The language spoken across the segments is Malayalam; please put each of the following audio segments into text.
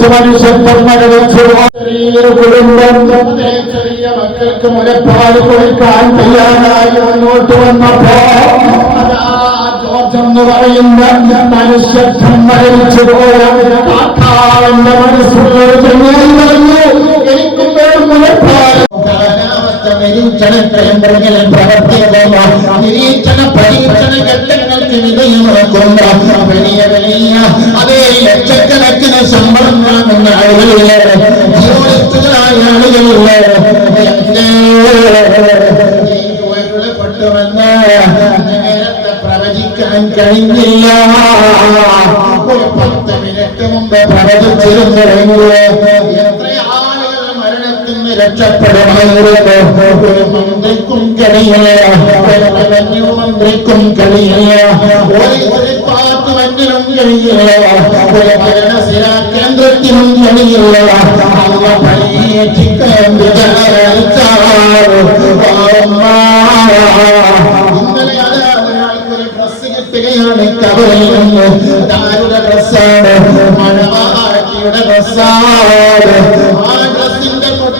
മരിച്ചു മനുഷ്യത്വം മരവിച്ചു ചെറിയ കുടുംബം ചെറിയ മക്കൾക്ക് മുലപ്പാൽ കൊടുക്കാൻ തയ്യാറായി മുന്നോട്ട് വന്നപ്പോ എന്ന് പറയുന്ന മനുഷ്യത്വം മരവിച്ചു പോയ ചെങ്ങായി പറഞ്ഞു എനിക്കും മുലപ്പാൽ നിരീക്ഷണ കേന്ദ്രങ്ങളിൽ പ്രവർത്തിക്കുന്ന നിരീക്ഷണ പരീക്ഷണ ഘട്ടങ്ങൾക്ക് വിധേയമാക്കുന്ന വലിയ വലിയ അതേ ലക്ഷക്കണക്കിന് ശമ്പളം വാങ്ങുന്ന ആളുകളിലെ ജോലിസ്റ്റുകളായ ആളുകളിലെ പെട്ടുമെന്ന് നേരത്തെ പ്രവചിക്കാൻ കഴിഞ്ഞില്ല പത്ത് മിനിറ്റ് മുമ്പ് പ്രവചിച്ചിരുന്നെങ്കിൽ എത്ര ആളുകൾ മരണത്തിന് രക്ഷപ്പെടുമായിരുന്നു ഒരു മന്ത്രിക്കും കഴിയില്ല മന്ത്രിക്കും കഴിയില്ല ഒരു ഒരു ഡിപ്പാർട്ട്മെന്റിനും കഴിയില്ല ഒരു ഭരണസിലാ കേന്ദ്രത്തിനും കഴിയില്ല അവ പരീക്ഷിക്കാൻ ഇന്നലെ അത് ഒരാൾക്കൊരു ഡ്രസ് കിട്ടുകയാണ് കവറിൽ നിന്ന് ഡ്രസ്സാണ് മണവാട്ടിയുടെ ഡ്രസ്സാണ്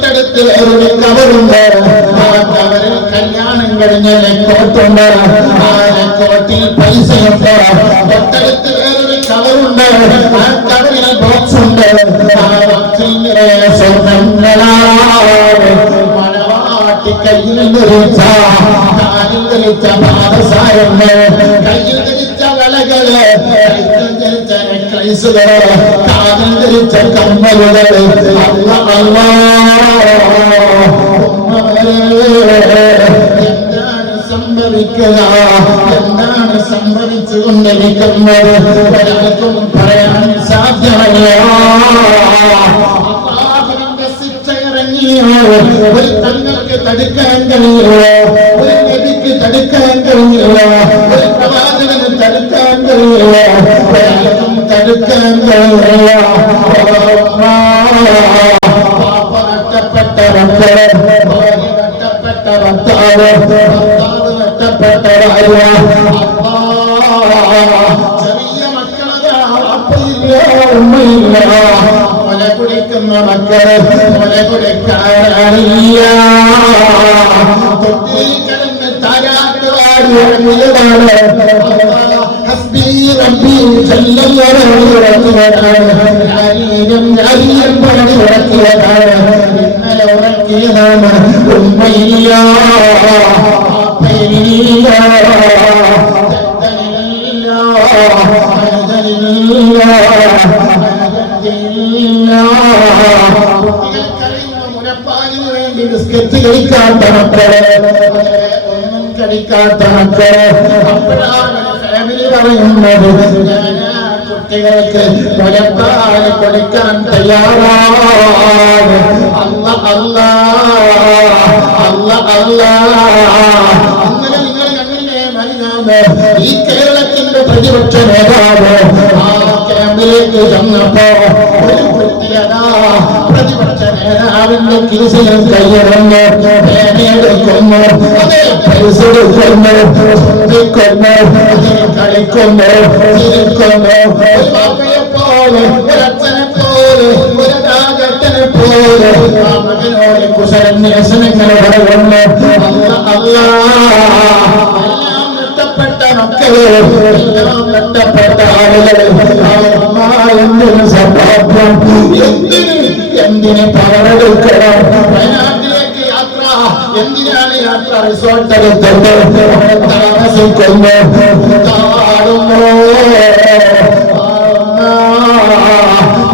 തൊട്ടടുത്ത് ഒരു കവറുണ്ട്. ആ കവറിൽ കല്യാണം കഴിഞ്ഞ ലക്കോട്ടുണ്ട് ആ ലെക്കോട്ടിൽ പൈസയുണ്ട്. തൊട്ടടുത്ത് വേറൊരു കവറുണ്ട്. ആ കവറിൽ ബോക്സ് ഉണ്ട് ആ ബോക്സിൽ നിറയെ സ്വർണങ്ങളാണ്. മണവാട്ടി കയ്യിൽ ധരിച്ച കാലിൽ ധരിച്ച പാദസാരങ്ങൾ കയ്യിൽ ധരിച്ച വളകൾ കഴുത്തിൽ ധരിച്ച നെക്ലൈസുകൾ ധരിച്ച കമ്മലുകൾ അല്ല എന്താണ് സംഭവിക്കുക? എന്താണ് സംഭവിച്ചുകൊണ്ടിരിക്കുന്നത് ഒരാൾക്കും പറയാൻ സാധ്യമല്ല. ഒരു തങ്ങൾക്ക് തടുക്കാൻ കഴിയില്ല ഒരു നബിക്ക് തടുക്കാൻ കഴിയില്ല ഒരു പ്രവാചകന് തടുക്കാൻ കഴിയില്ല ഒരാൾക്കും തടുക്കാൻ കഴിയില്ല ഭാര്യ നഷ്ടപ്പെട്ട ഭർത്താവ് ഭർത്താവ് നഷ്ടപ്പെട്ട ഭാര്യ ചെറിയ മക്കളതാ അപ്പയില്ല ഉമ്മയില്ല മുല കുടിക്കുന്ന മക്കൾ മുല കുടിക്കാനില്ല തൊട്ടിൽ കിടന്ന് താരാട്ട് വാടി ഇറങ്ങിയതാണ് പാടി ഉറക്കിയതാണ് ഉറക്കിയതാണ് ഉമ്മയില്ല അപ്പയില്ല ബിസ്ക്കറ്റ് കഴിക്കാത്ത മക്കളെ ഒന്നും കഴിക്കാത്ത മക്കളെ അപ്പോഴാണ് ഫാമിലി പറയുന്നത് കുട്ടികൾക്ക് മുലപ്പാൽ കൊടുക്കാൻ തയ്യാറാണ്. അല്ല അല്ല അല്ല അല്ല. അങ്ങനെ നിങ്ങൾ കണ്ടില്ലേ മരിഞ്ഞാണ് ഈ കേരളത്തിന്റെ പ്രതിപക്ഷ നേതാവ് ആ ക്യാമ്പിലേക്ക് ചെന്നപ്പോ നേതാവിന്റെ കീസിൽ കൈയിടുന്നു പേനയെടുക്കുന്നു അതേ. പൈസ എടുക്കുന്നു ചിന്തിക്കുന്നു അതിൽ കളിക്കുന്നു. ചിരിക്കുന്നു. ഒരു ബാപ്പയെ പോലെ ഒരച്ഛനെ പോലെ ഒരു രാജത്തിനെ പോലെ. ആ മകനോട് കുശലന്വേഷണങ്ങൾ പറയുന്നു അല്ല. അല്ല നഷ്ടപ്പെട്ട മക്കളെ നഷ്ടപ്പെട്ട ആളുകളെ. എന്തിന് സമ്പാദ്യം. എന്തിന് എന്തിന് പവറെടുക്കണം വയനാട്ടിലേക്ക് യാത്ര എന്തിനാണ് യാത്ര റിസോർട്ട് എടുത്തിട്ട് അവിടെ താമസിക്കുന്നു താടുന്നു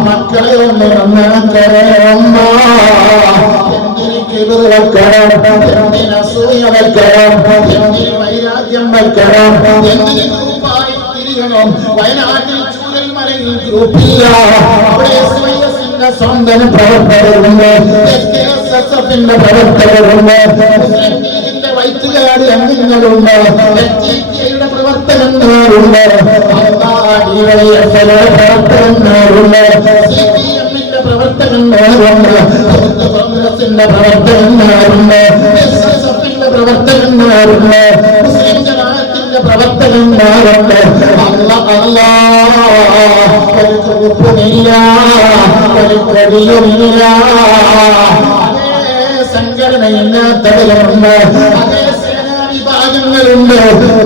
മക്കളെ ഒന്ന് നന്നാക്കണേ അമ്മ എന്തിന് കിബിർ വെക്കണം എന്തിന് അസൂയ വെക്കണം എന്തിന് വൈരാഗ്യം വെക്കണം എന്തിന് ഗ്രൂപ്പായി തിരിയണം വയനാട്ടിൽ ചൂരൽമലയിൽ ഗ്രൂപ്പില്ല അവിടെ സ്വയസിന്റെ സ്വന്തം പ്രവർത്തകരുണ്ട്. എസ് കെ എസ് എസ് എഫിന്റെ പ്രവർത്തകരുണ്ട്. മുസ്ലിം ലീഗിന്റെ വൈറ്റുകാട് അംഗങ്ങളുണ്ട് പ്രവർത്തകന്മാരുണ്ട് പ്രവർത്തകന്മാരുണ്ട് സി പി എമ്മിന്റെ പ്രവർത്തകന്മാരുണ്ട് കോൺഗ്രസിന്റെ പ്രവർത്തകന്മാരുണ്ട് എസ് എസ് എഫിന്റെ പ്രവർത്തകന്മാരുണ്ട് ജമാഅത്തിന്റെ പ്രവർത്തകന്മാരുണ്ട് അല്ല അല്ല ഒരു ചുവപ്പുമില്ല ഒരു കൊടിയുമില്ല അതേ സംഘടനയില്ലാത്തവരുണ്ട് അതേ സേനാ വിഭാഗങ്ങളുണ്ട്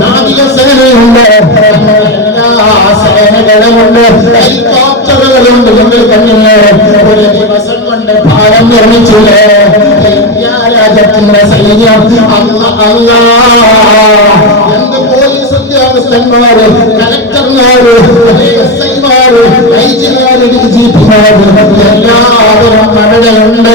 നാവിക സേനയുണ്ട് എല്ലാ സേനകളുമുണ്ട് ഹെലികോപ്റ്ററുകളുണ്ട് നിങ്ങൾ കണ്ണില്ലേ ഒരു ദിവസം കൊണ്ട് ഭാരം നിർമ്മിച്ചില്ലേ? ഇന്ത്യ രാജ്യത്തിന്റെ സൈന്യം. അല്ല അല്ല. ഉദ്യോഗസ്ഥന്മാര് കളക്ടർമാര് എസ് ഐമാര് ഐ ജിമാര് ഡി ജി പിമാര് എല്ലാവരും അവിടെയുണ്ട്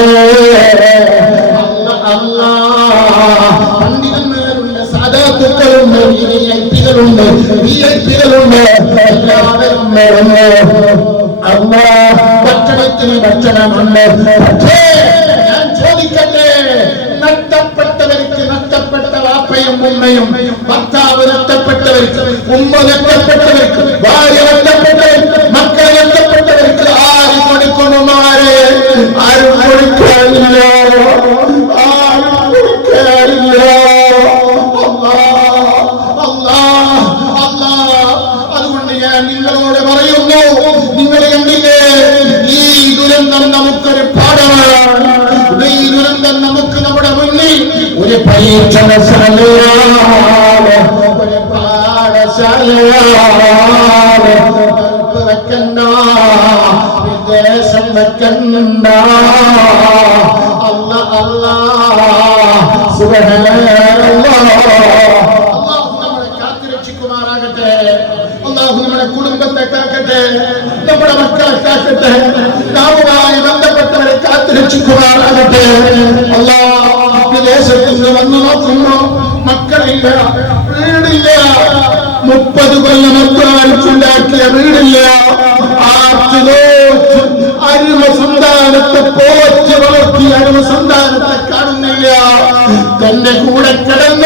പണ്ഡിതന്മാരുണ്ട് സാധാത്തുക്കളുണ്ട് വി ഐ പികളുണ്ട് വി ഐ പികളുണ്ട് എല്ലാവരും വരുന്നു. ഭക്ഷണത്തിന് ഭക്ഷണമുണ്ട്. പക്ഷേ ഞാൻ ചോദിക്കട്ടെ നഷ്ടപ്പെട്ടവർക്ക് നഷ്ടപ്പെട്ട വാപ്പയും ഉമ്മയും നഷ്ടപ്പെട്ടവർക്ക് ഉമ്മ നഷ്ടപ്പെട്ടവർക്ക് ഭാര്യ നഷ്ടപ്പെട്ടവർക്ക് മക്കൾ നഷ്ടപ്പെട്ടവർക്ക് ആരും കൊടുക്കുന്നുമാരെ ആരും കൊടുക്കാനില്ല. അതുകൊണ്ട് ഞാൻ നിങ്ങളോട് പറയുന്നു നിങ്ങൾ കണ്ടില്ലേ? ഈ ദുരന്തം നമുക്കൊരു പാഠമാണ്. ഈ ദുരന്തം നമുക്ക് നമ്മുടെ മുന്നിൽ ഒരു പരീക്ഷണ ഒരു വെക്കണ്ട അല്ല അല്ല. കാത്തിരക്ഷിക്കുമാറാകട്ടെ അള്ളാഹു നമ്മുടെ കുടുംബത്തെ കാക്കട്ടെ നമ്മുടെ മക്കളെ കാക്കട്ടെ നാവുമായി ബന്ധപ്പെട്ടവരെ കാത്തുരക്ഷിക്കുമാറാകട്ടെ അല്ലാ വിദേശത്ത് നിന്ന് വന്നു നോക്കുമ്പോ മക്കളില്ല വീടില്ല. മുപ്പത് കൊല്ലം അധ്വാനിച്ചുണ്ടാക്കിയ വീടില്ല. ആർച്ചു നോച്ചു അരുമ സന്താനത്തെ പോച്ച് വളർത്തി സന്താനത്തെ കാണുന്നില്ല. തന്റെ കൂടെ കിടന്ന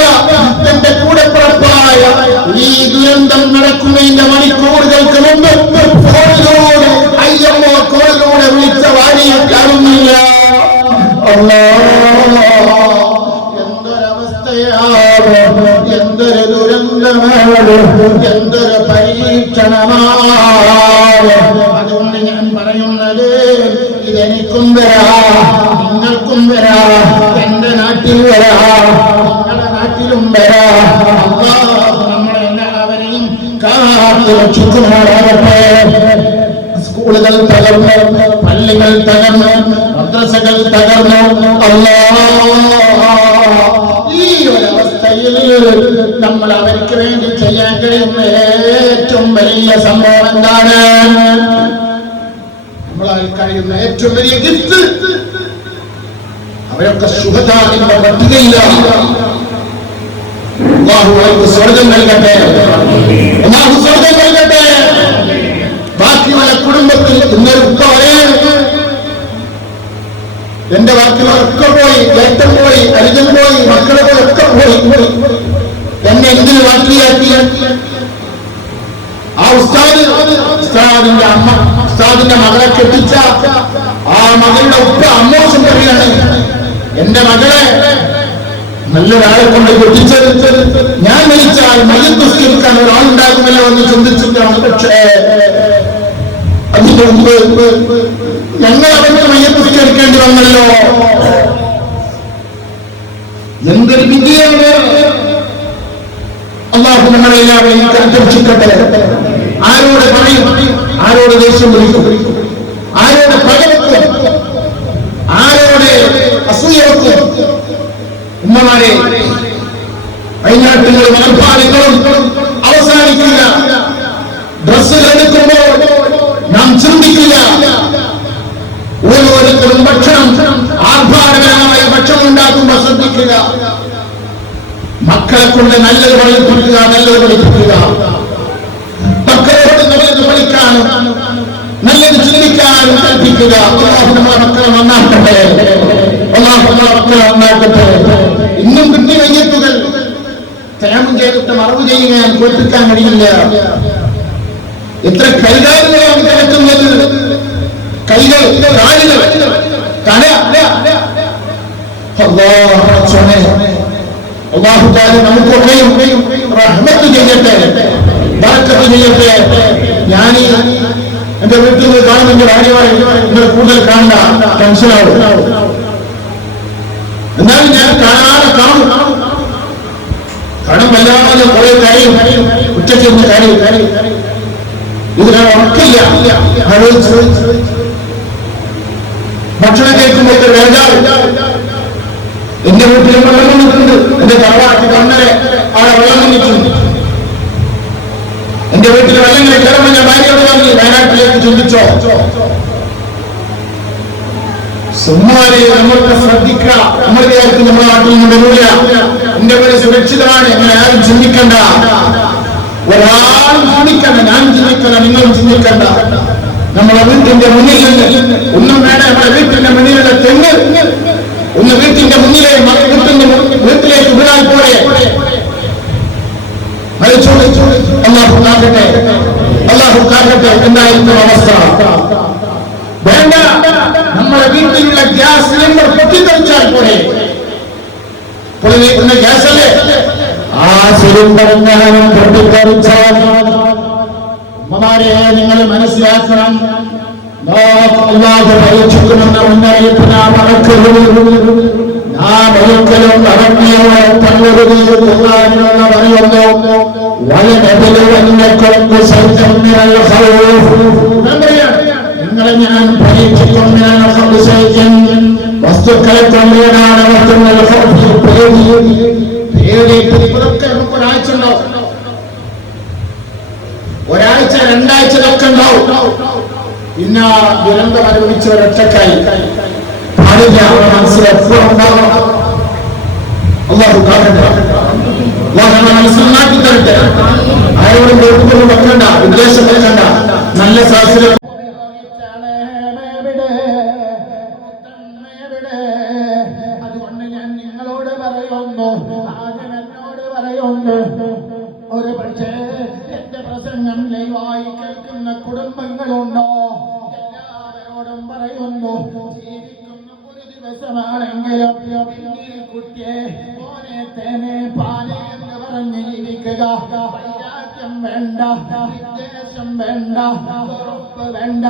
തന്റെ കൂടെ പുറപ്പായ ഈ ദുരന്തം നടക്കുന്നതിന്റെ മണിക്കൂറുകൾക്ക് മുമ്പ് ഫോണിലൂടെ അയ്യമ്മോ കോളിലൂടെ വിളിച്ച വാരിയെ കാണുന്നില്ല. എന്തൊരവസ്ഥയാണ്? എന്തൊരു ദുരന്തമാണ്? എന്തൊരു പരീക്ഷണമാണ് അതുകൊണ്ട് ഞാൻ പറയുന്നത് ഇതെനിക്കും വരാ നിങ്ങൾക്കും വരാ എന്റെ നാട്ടിൽ വരാ നിങ്ങളുടെ നാട്ടിലും വരാ അള്ളാഹു നമ്മളെ എല്ലാവരെയും കാത്തു രക്ഷിക്കുമാറാകട്ടെ സ്കൂളുകൾ തകർന്നു പള്ളികൾ തകർന്നു മദ്രസകൾ തകർന്നു. ഈ ഒരവസ്ഥയിൽ നമ്മൾ അവർക്ക് വേണ്ടി ചെയ്യാൻ കഴിയുന്ന ഏറ്റവും വലിയ സംഭവം എന്താണ്? നമ്മളാൽ കഴിയുന്ന ഏറ്റവും വലിയ ഗിഫ്റ്റ് അവരൊക്കെ സുഖതാറിന്റെ അവർക്ക് സ്വർഗം നൽകട്ടെ. പറയാൻ എന്റെ വാക്കുകളൊക്കെ പോയി ഏട്ടൻ പോയി അരിജൻ പോയി മക്കളെ പോയി ഒക്കെ പോയി. എന്നെ എന്തിനു വാക്കിയാക്കി ആ ഉസ്താദ് ഉസ്താദിന്റെ അമ്മ ഉസ്താദിന്റെ മകളെ കെട്ടിച്ച ആ മകളുടെ ഉപ്പ അമ്മോശം പറയാണ് എന്റെ മകളെ നല്ലൊരാളെ കൊണ്ട് കെട്ടിച്ചത്. ഞാൻ മരിച്ചാൽ മയ്യത്തുസ്കരിക്കാൻ ഒരാളുണ്ടാകുമല്ലോ എന്ന് ചിന്തിച്ചിട്ടാണ്. പക്ഷേ അതിന്റെ മുമ്പ് ഞങ്ങൾ അവർക്ക് മയ്യത്തുസ്കരിക്കേണ്ടി വന്നല്ലോ. എന്തൊരു വിദ്യയാണ് അള്ളാഹു നമ്മളെല്ലാവരെയും കാത്തിരക്ഷിക്കട്ടെ ആരോട് പറയും? ആരോട് ദേഷ്യം വിളിക്കും? ആരോട് പകവെക്കും ആരോട് അസൂയക്കും ഉമ്മമാരെ വയനാട്ടുകളും ആർഭാടങ്ങളും ശ്രദ്ധിക്കുക മക്കളെ കൊണ്ട് നല്ലത് പഠിപ്പിക്കുക നല്ലത് പഠിപ്പിക്കുക മക്കളോട് നല്ലത് പഠിക്കാനും നല്ലത് ചിന്തിക്കാനും കൽപ്പിക്കുക. മക്കളെ നന്നാക്കട്ടെ. മക്കളെ നന്നാക്കട്ടെ. ഇന്നും കിട്ടി വയ്യത്തുകൾ ക്ഷേമം ചെയ്തിട്ട് മറവ് ചെയ്യാൻ കേൾപ്പിക്കാൻ കഴിയില്ല. എത്ര കൈകാലുകളാണ് കിടക്കുന്നത്. കൈകൾ കാലുകൾ തല നമുക്കൊക്കെയും റഹ്മത്ത് ചെയ്യട്ടെ. ബറക്കത്ത് ചെയ്യട്ടെ. ഞാൻ എന്റെ വീട്ടിൽ നിന്ന് കാണുന്ന എന്റെ ഭാര്യമായി നിങ്ങൾ കൂടുതൽ കാണണ്ട. ടെൻഷനാവും. എന്നാലും ഞാൻ കാണാതെ കാണും. കടം വല്ലാതെ കുറെ കരയും ഉച്ചയ്ക്ക് ഒന്ന് കരയും. ഇതിനാണ് ഉറക്കില്ല. ഭക്ഷണം കഴിക്കുമ്പോൾ വേണ്ടാവും എന്റെ വീട്ടിൽ വെള്ളം വന്നിട്ടുണ്ട്. എന്റെ തറവാട്ടി കണ്ണരെ അവിടെ വെള്ളം വന്നിട്ടുണ്ട് എന്റെ വീട്ടിൽ വെള്ളം കയറുമ്പോൾ ഞാൻ ഭാര്യയോട് പറഞ്ഞു വയനാട്ടിലേക്ക് ചിന്തിച്ചോ സുമ്മാരെ നമ്മൾക്ക് ശ്രദ്ധിക്കുക. നമ്മൾ വിചാരിക്കും നമ്മുടെ നാട്ടിൽ നിന്ന് വരില്ല. എന്റെ പേര് സുരക്ഷിതമാണ്. എങ്ങനെ ആരും ചിന്തിക്കണ്ട. ഒരാളും ചിന്തിക്കണ്ട ഞാൻ ചിന്തിക്കണ്ട നിങ്ങളും ചിന്തിക്കണ്ട. നമ്മളെ വീട്ടിന്റെ മുന്നിൽ നിന്ന് ഒന്നും വേണം നമ്മുടെ വീട്ടിന്റെ മുന്നിലുള്ള തെങ്ങ് ഒന്ന് വീട്ടിന്റെ മുന്നിലെ വീട്ടിന്റെ വീട്ടിലേക്ക് വീണാൽ പോലെ അള്ളാഹു കാക്കട്ടെ. അള്ളാഹു കാക്കട്ടെ. എന്തായിരിക്കും അവസ്ഥ? വേണ്ട. നമ്മുടെ വീട്ടിലുള്ള ഗ്യാസ് സിലിണ്ടർ പൊട്ടിത്തെറിച്ചാൽ പോലെ പൊളിക്കുന്ന ഗ്യാസ് അല്ലേ ആ സിലിണ്ടർ ഞാനും പൊട്ടിത്തെറിച്ചാൽ ഉമ്മമാരെ നിങ്ങൾ മനസ്സിലാക്കണം. അള്ളാഹു പരീക്ഷിക്കുമെന്ന മുന്നറിയിപ്പ് നാം മറക്കരുത് നാം ഒരിക്കലും അറങ്ങിയോടെ തള്ളരുത് ഖുർആനിലുള്ള പറയുന്നു. വലനബലുവന്നക്കും സൈതം മിനൽ ഖൗഫ് നിങ്ങളെ ഞാൻ പരീക്ഷിക്കും വസ്തുക്കളെ കൊണ്ടുവരാണ് വസ്തുക്കൾ പേടി. പേടി. ഇതൊക്കെ നമുക്ക് ഒരാഴ്ച ഒരാഴ്ച രണ്ടാഴ്ച ഇതൊക്കെ ഉണ്ടാവും. പിന്നെ ദുരന്തം അനുഭവിച്ച ഒരൊറ്റക്കായി. മനസ്സിൽ എപ്പോഴും മാറ്റി തരട്ടെ. ആരോടും വെക്കണ്ട ഉദ്ദേശം വെക്കണ്ട. നല്ല സാഹചര്യം വേണ്ട. വിദ്വേഷം വേണ്ട. വെറുപ്പ് വേണ്ട.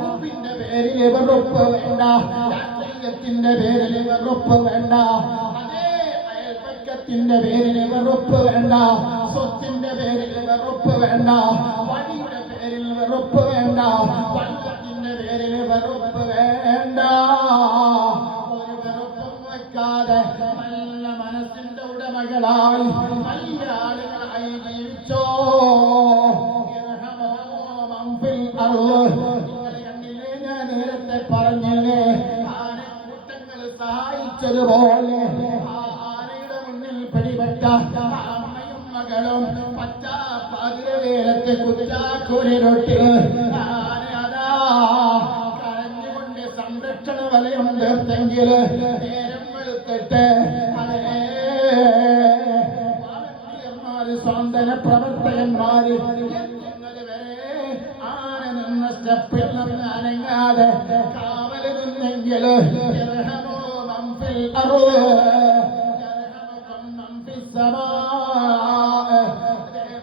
ഉപ്പിന്റെ പേരിൽ വെറുപ്പ് വേണ്ട. രാഷ്ട്രീയത്തിന്റെ പേരിൽ വെറുപ്പ് വേണ്ട. അയൽപക്കത്തിന്റെ പേരിൽ വെറുപ്പ് വേണ്ട. സ്വത്തിന്റെ പേരിൽ വെറുപ്പ് വേണ്ട. വഴിയുടെ പേരിൽ വെറുപ്പ് വേണ്ട.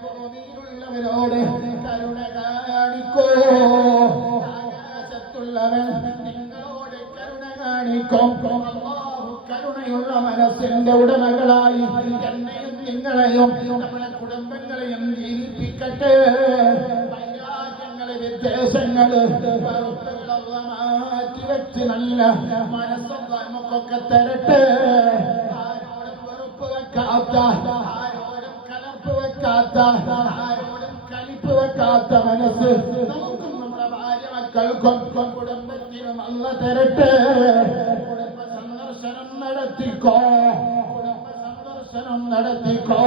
ഭൂമിയിലുള്ളവരോട് കരുണ കാണിക്കോ. ആകാശത്തുള്ളവൻ നിങ്ങളോട് കരുണ കാണിക്കും. കരുണയുള്ള മനസ്സിന്റെ ഉടമകളായി എന്നെയും നിങ്ങളെയും കുടുംബങ്ങളെയും ജീവിപ്പിക്കട്ടെ. വൈരാഗ്യങ്ങൾ വെറുപ്പുകളൊക്കെ മാറ്റിവെച്ച് നല്ല മനസ്സൊക്കെ നമുക്കൊക്കെ തരട്ടെ. അല്ല തരട്ടെ സന്ദർശനം നടത്തിക്കോ. സന്ദർശനം നടത്തിക്കോ.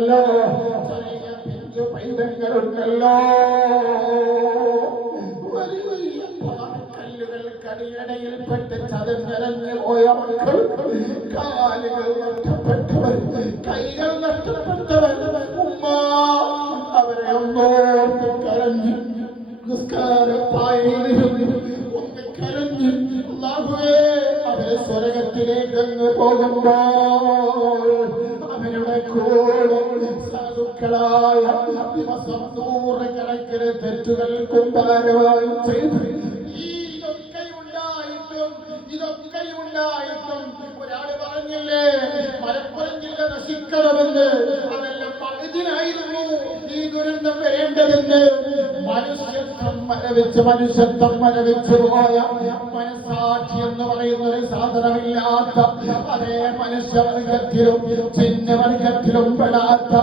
മക്കളുണ്ടല്ലോ ചെറിയ പിഞ്ചു പൈതങ്ങളുണ്ടല്ലോ വലിയ വലിയ പാറക്കല്ലുകൾ കടിയടയിൽപ്പെട്ട് ചതഞ്ഞരഞ്ഞു പോയ മക്കൾ കാലുകൾ നഷ്ടപ്പെട്ടവർ കൈകൾ നഷ്ടപ്പെട്ടവർ. ഉമ്മ അവരെ ഒന്നോർത്ത് കരഞ്ഞു നിസ്കാരപ്പായയിലിരുന്ന് ഒന്ന് കരഞ്ഞു അവരെ സ്വർഗത്തിലേക്ക് പോകുമ്പോൾ സാധുക്കളായ ദിവസം നൂറുകണക്കിന് തെറ്റുകൾ കുമ്പാരമായി ചെയ്തു. ഇതൊക്കെ ഉണ്ടായിട്ടും ഇതൊക്കെ ഉണ്ടായിട്ടും ഒരാൾ പറഞ്ഞില്ലേ മലപ്പുറം ജില്ല നശിക്കണമെന്ന്. അതെല്ലാം പകുതിനായിരുന്നു. ഈ ദുരന്തം വരേണ്ടതെന്ന് മനുഷ്യത്വം മനുഷ്യത്വം മരവിച്ച് പോയ മനസാക്ഷി എന്ന് പറയുന്ന ഒരു സാധനമില്ലാത്ത അതേ മനുഷ്യവർഗത്തിലും ചിഹ്നവർഗത്തിലും പെടാത്ത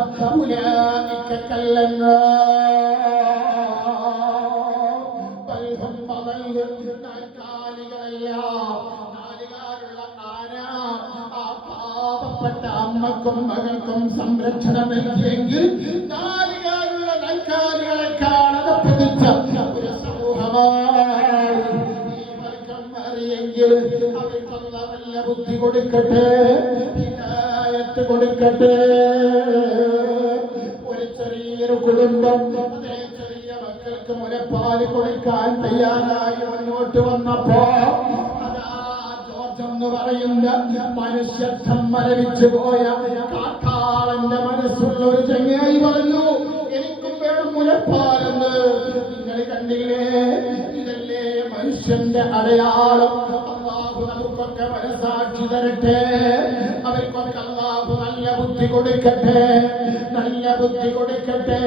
പാവപ്പെട്ട അമ്മക്കും മകൾക്കും സംരക്ഷണം നൽകിയെങ്കിൽ അറിയെങ്കിൽ അവർക്കുള്ള നല്ല ബുദ്ധി കൊടുക്കട്ടെ ഹിതായത്ത് കൊടുക്കട്ടെ. ഒരു ചെറിയൊരു കുടുംബം ചെറിയ മക്കൾക്ക് മുലപ്പാൽ കൊടുക്കാൻ തയ്യാറായി മുന്നോട്ട് വന്നപ്പോ എന്ന് പറയുന്ന മനുഷ്യത്വം മരവിച്ചു പോയ കാട്ടാളന്റെ മനസ്സുള്ള ഒരു ചങ്ങായി പറഞ്ഞു എനിക്കും വേണം മുലപ്പാലെന്ന്. നിങ്ങൾ കണ്ടില്ലേ? മനുഷ്യന്റെ അടയാളം അള്ളാഹു നമുക്കൊക്കെ മനസാക്ഷി തരട്ടെ. അവർക്കൊക്കെ അള്ളാഹു നല്ല ബുദ്ധി കൊടുക്കട്ടെ. നല്ല ബുദ്ധി കൊടുക്കട്ടെ.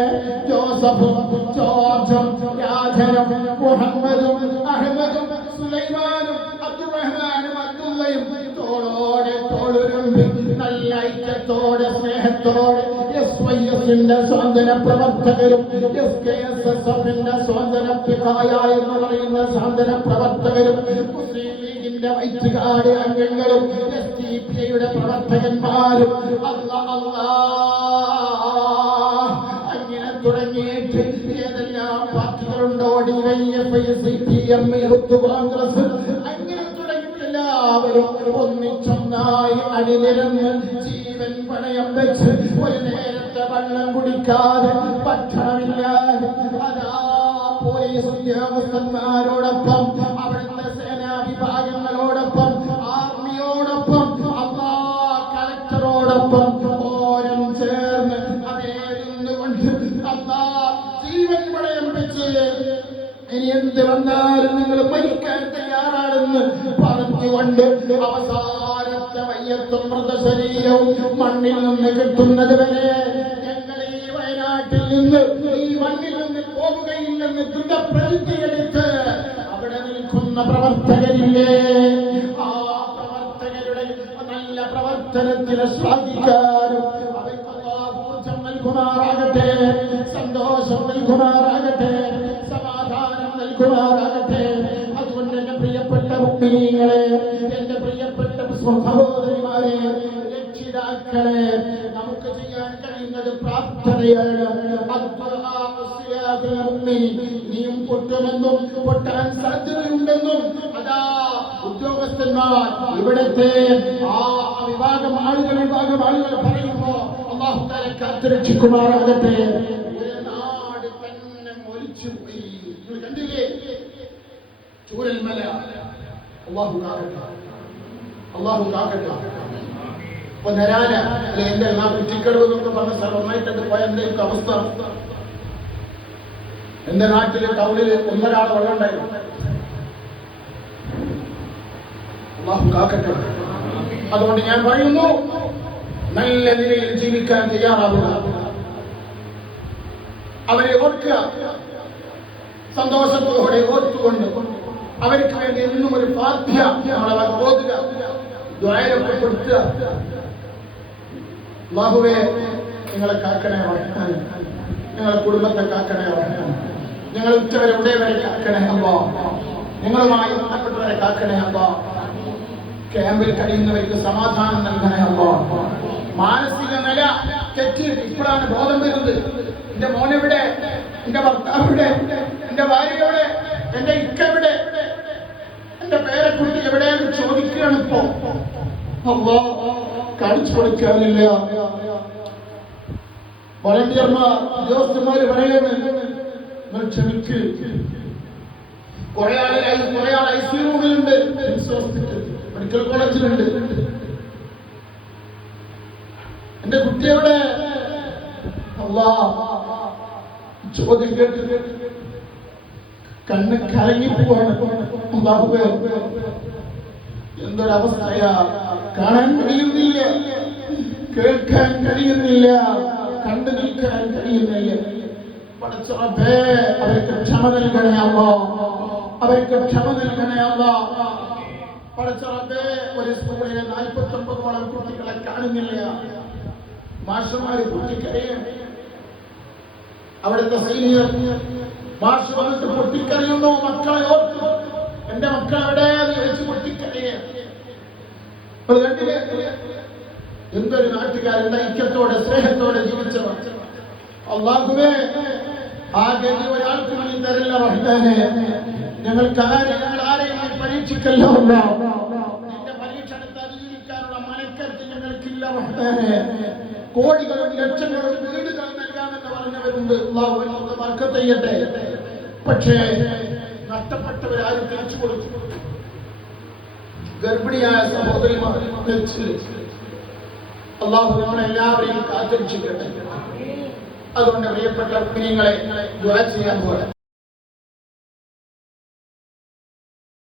ജോസഫും ജോർജും രാജനും മുഹമ്മദും അഹമ്മദും സുലൈമാനും അബ്ദുറഹ്മാനും അബ്ദുള്ളയും തോളോടെ തോളുരുമ്പി നല്ല ഐക്യത്തോടെ സ്നേഹത്തോടെ എസ് വൈ എസിന്റെ സ്വാതന്ത്ര്യ പ്രവർത്തകരും എസ് കെ എസ് എസ് എഫിന്റെ സ്വാതന്ത്ര്യ എന്ന് പറയുന്ന സ്വാതന്ത്ര്യ പ്രവർത്തകരും മുസ്ലിം ലീഗിന്റെ വൈറ്റുകാട് അംഗങ്ങളും എസ് ടി പി ഐയുടെ പ്രവർത്തകന്മാരും അല്ല അല്ലാ. അങ്ങനെ തുടങ്ങിയിട്ട് ഏതെല്ലാം പാർട്ടികളുണ്ടോ? DYFI C P M youth Congress എല്ലാവരും ഒന്നിച്ചൊന്നായി അണിനിരന്ന് ജീവൻ പണയം വെച്ച് ഒരു നേരത്തെ വെള്ളം കുടിക്കാതെ ഭക്ഷണമില്ലാതെ അതാ പോലീസ് ഉദ്യോഗസ്ഥന്മാരോടൊപ്പം അവിടുത്തെ സേനാ വിഭാഗങ്ങളോടൊപ്പം ആർമിയോടൊപ്പം അല്ലാ കളക്ടറോടൊപ്പം ഓരം ചേർന്ന് അതേ നിന്നുകൊണ്ട് അല്ലാ ജീവൻ പണയം വെച്ച് ഇനി എന്ത് വന്നാലും നിങ്ങൾ മരിക്കാൻ പറഞ്ഞുകൊണ്ട് അവസാനത്തെ വയ്യത്തും മൃതശരീരവും മണ്ണിൽ നിന്ന് കിട്ടുന്നത് വരെ ഞങ്ങൾ ഈ വയനാട്ടിൽ നിന്ന് ഈ മണ്ണിൽ നിന്ന് പോവുകയില്ലെന്ന് ദൃഢപ്രതിജ്ഞയെടുത്ത് അവിടെ നിൽക്കുന്ന പ്രവർത്തകരില്ലേ? ആ പ്രവർത്തകരുടെ നല്ല പ്രവർത്തനത്തിന് സ്വാധിക്കാനും അവർക്ക് അല്ലാഹു ഊർജം നൽകുമാറാകട്ടെ സന്തോഷം നൽകുമാറാകട്ടെ സമാധാനം നൽകുമാറാകട്ടെ. പ്രിയപ്പെട്ട എന്റെ പ്രിയപ്പെട്ട സഹോദരിമാരെ രക്ഷിതാക്കളെ നമുക്ക് ചെയ്യാൻ കഴിയുന്നത് പ്രാർത്ഥനയാണ്. നീയും പൊട്ടുമെന്നും പൊട്ടാൻ സാധ്യതയുണ്ടെന്നും അതാ ഉദ്യോഗസ്ഥന്മാർ ഇവിടത്തെ ആ വിഭാഗം ആളുകൾ വിഭാഗം ആളുകൾ പറയുമ്പോ അള്ളാഹുദാരെ കാത്തുരക്ഷിക്കുമാറാകട്ടെ. ഒരു നാട് തന്നെ മൊലിച്ചു പോയി. കണ്ടില്ലേ? ചൂരൽമല. അള്ളാഹു കാക്കട്ടെ അള്ളാഹു കാക്കട്ടെ ഇപ്പൊ നരാന അല്ലെ എന്റെ നാട്ടിൽ ചിക്കടവ് എന്നൊക്കെ പറഞ്ഞ ഒന്നായിട്ടുണ്ട് പോയ എന്തായിരിക്കും അവസ്ഥ? എന്റെ നാട്ടിൽ ടൗണിൽ ഒന്നൊരാളെ വെള്ളം ഉണ്ടായിരുന്നു. അള്ളാഹു കാക്കട്ടെ അതുകൊണ്ട് ഞാൻ പറയുന്നു നല്ല നിലയിൽ ജീവിക്കാൻ തയ്യാറാവുക. അവരെ ഓർക്കുക. സന്തോഷത്തോടെ ഓർത്തുകൊണ്ട് അവർക്ക് വേണ്ടി എന്നും ഒരു പാഠ്യ നമ്മളെ നിങ്ങളെ കാക്കണേ റഹ്മാൻ നിങ്ങളെ കുടുംബത്തെ കാക്കണേ റഹ്മാൻ നിങ്ങൾ ഉച്ചവരെ ഇവിടെ വരെ കാക്കണേ അല്ലോ നിങ്ങളുമായി ബന്ധപ്പെട്ടവരെ കാക്കണേ അല്ലോ ക്യാമ്പിൽ കഴിയുന്നവർക്ക് സമാധാനം നൽകണേ അല്ലോ മാനസിക നില തെറ്റിയിട്ട് ഇപ്പോഴാണ് ബോധം വരുന്നത്. എന്റെ മോനെവിടെ എന്റെ ഭർത്താവിടെ എന്റെ ഭാര്യ എവിടെ? എന്റെ ഇക്ക എവിടെ? എന്റെ പേരക്കുട്ടി എവിടെയെന്ന് ചോദിക്കുകയാണ് ഇപ്പോ അമ്മ കാണിച്ചു കൊടുക്കാനില്ല. വളണ്ടിയർമാർ ഉദ്യോഗസ്ഥന്മാര് പറയുന്നത് നിങ്ങൾ ക്ഷമിക്ക്. കുറെ ആളുകൾ കുറെ ആൾ ഐ സി റൂമിലുണ്ട് മെഡിക്കൽ കോളേജിലുണ്ട്. എന്റെ കുട്ടി എവിടെ? അല്ലാ ചോദ്യം കേട്ട് കണ്ണ് കലങ്ങി പോവാണ്. അല്ലാഹുവേ എന്തൊരവസ്ഥയാ? കാണാൻ കഴിയുന്നില്ല കേൾക്കാൻ കഴിയുന്നില്ല കണ്ടു നിൽക്കാൻ കഴിയുന്നില്ല. പടച്ചറബേ അവർക്ക് ക്ഷമ നൽകണേ അല്ലോ അവർക്ക് ക്ഷമ നൽകണേ അല്ലോ പടച്ചറബേ ഒരു സ്കൂളിലെ നാൽപ്പത്തി ഒമ്പതോളം കുട്ടികളെ കാണുന്നില്ല. മാഷമാര് പൊട്ടിക്കരയും അവിടുത്തെ സൈനികർ മാഷ് വന്നിട്ട് പൊട്ടിക്കറിയുന്നു. മക്കളെ ഓർത്തു. എന്റെ മക്കൾ അവിടെ ചോദിച്ച് പൊട്ടിക്കറിയ? എന്തൊരു നാട്ടുകാരൻ? ഐക്യത്തോടെ സ്നേഹത്തോടെ ജീവിച്ചവർ അള്ളാഹുവേ ആ ഗതി ഒരാൾക്ക് നീ തരില്ല റഹ്മാനെ. ഞങ്ങൾക്ക് ആരെ ഞങ്ങൾ ആരെയും പരീക്ഷിക്കല്ലോ. നിന്റെ പരീക്ഷണത്തെ അതിജീവിക്കാനുള്ള മനക്കരുത്ത് ഞങ്ങൾക്കില്ല റഹ്മാനെ. കോടികളും ലക്ഷങ്ങളും വീടുകൾ നൽകാമെന്ന് പറഞ്ഞവരുണ്ട്. അള്ളാഹു ചെയ്യട്ടെ. പക്ഷേ നഷ്ടപ്പെട്ടവരാരും തിരിച്ചു കൊടുത്തു ഗർഭിണിയായ സഹോദരിമാർ തിരിച്ച് അള്ളാഹു നമ്മളെല്ലാവരെയും കാത്തിരിച്ചിട്ടുണ്ട് അതുകൊണ്ട് പ്രിയപ്പെട്ട കുഞ്ഞുങ്ങളെ ദ്വാ ചെയ്യാൻ പോലെ